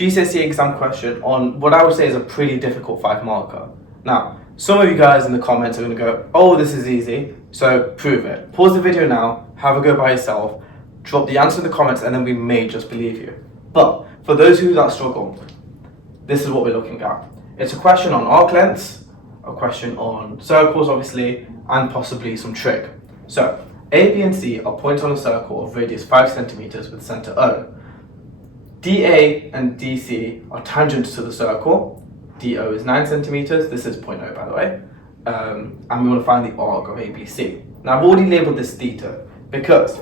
GCSE exam question on what I would say is a pretty difficult 5-marker. Now, some of you guys in the comments are going to go, oh, this is easy, so prove it. Pause the video now, have a go by yourself, drop the answer in the comments, and then we may just believe you. But for those who that struggle, this is what we're looking at. It's a question on arc lengths, a question on circles, obviously, and possibly some trig. So, A, B, and C are points on a circle of radius 5 centimeters with center O. DA and DC are tangents to the circle. DO is 9 centimeters. This is point O, by the way. And we want to find the arc of ABC. Now, I've already labeled this theta because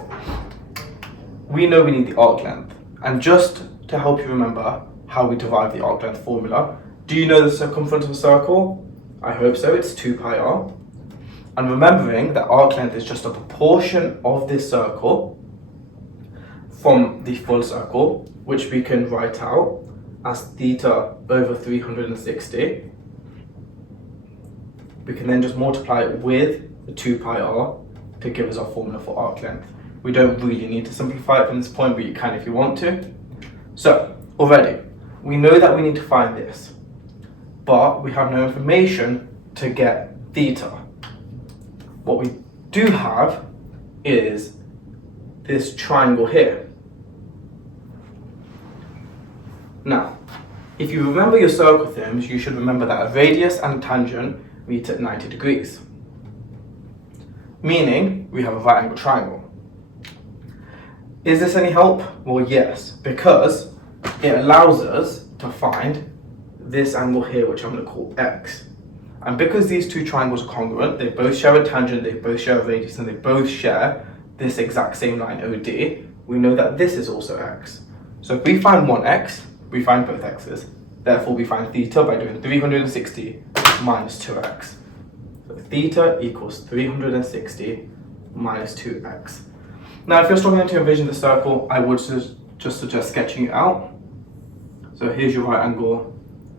we know we need the arc length. And just to help you remember how we derive the arc length formula, do you know the circumference of a circle? I hope so. It's 2 pi r. And remembering that arc length is just a proportion of this circle from the full circle, which we can write out as theta over 360. We can then just multiply it with the 2 pi r to give us our formula for arc length. We don't really need to simplify it from this point, but you can if you want to. So, already, we know that we need to find this, but we have no information to get theta. What we do have is this triangle here. Now, if you remember your circle theorems, you should remember that a radius and a tangent meet at 90 degrees. Meaning, we have a right angle triangle. Is this any help? Well, yes, because it allows us to find this angle here, which I'm going to call x. And because these two triangles are congruent, they both share a tangent, they both share a radius, and they both share this exact same line OD, we know that this is also x. So if we find one x, we find both x's. Therefore, we find theta by doing 360 minus 2x. So theta equals 360 minus 2x. Now, if you're struggling to envision the circle, I would just suggest sketching it out. So here's your right angle,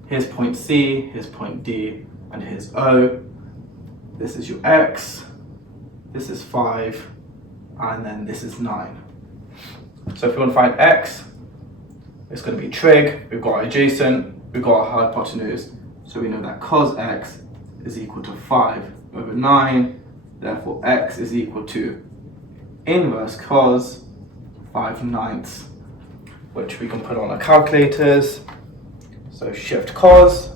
here's point C, here's point D, and here's O. This is your x, this is 5, and then this is 9. So if you want to find x, it's going to be trig, we've got our adjacent, we've got our hypotenuse, so we know that cos x is equal to 5 over 9, therefore x is equal to inverse cos 5/9, which we can put on our calculators. So shift cos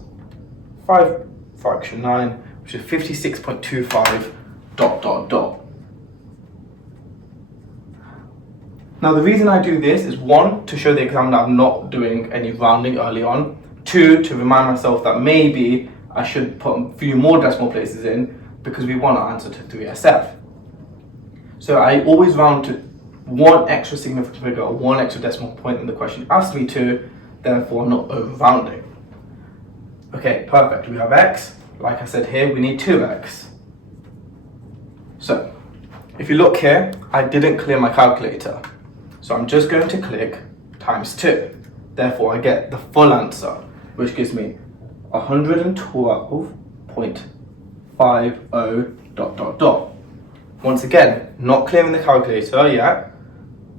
5 fraction 9, which is 56.25 ... Now the reason I do this is 1, to show the exam that I'm not doing any rounding early on, 2, to remind myself that maybe I should put a few more decimal places in because we want to answer to 3SF. So I always round to one extra significant figure, one extra decimal point in the question asked me to, therefore I'm not over rounding. Okay, perfect. We have x. Like I said here, we need 2x. So, if you look here, I didn't clear my calculator. So I'm just going to click times 2. Therefore, I get the full answer, which gives me 112.50 ... Once again, not clearing the calculator yet.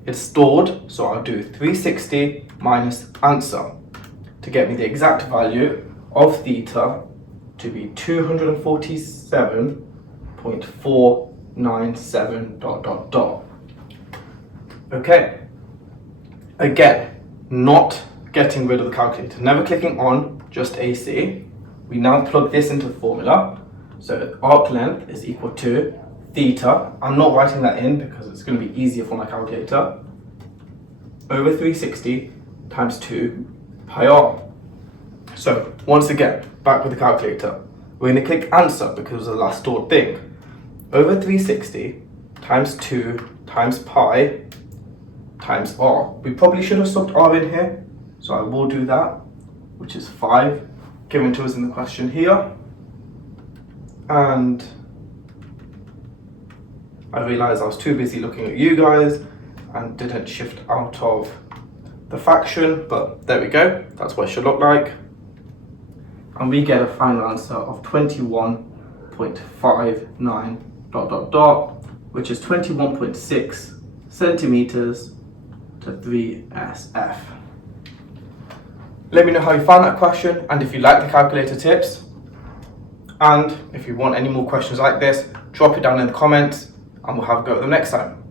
It's stored, so I'll do 360 minus answer to get me the exact value of theta to be 247.497 ... Okay, again, not getting rid of the calculator, never clicking on, just AC. We now plug this into the formula. So arc length is equal to theta, I'm not writing that in because it's going to be easier for my calculator, over 360 times 2 pi r. So once again, back with the calculator. We're going to click answer because it's the last stored thing. Over 360 times 2 times pi times r. We probably should have subbed r in here, so I will do that, which is 5 given to us in the question here. And I realised I was too busy looking at you guys and didn't shift out of the fraction, but there we go, that's what it should look like. And we get a final answer of 21.59 ... which is 21.6 centimeters to 3SF. Let me know how you found that question and if you like the calculator tips. And if you want any more questions like this, drop it down in the comments and we'll have a go at them next time.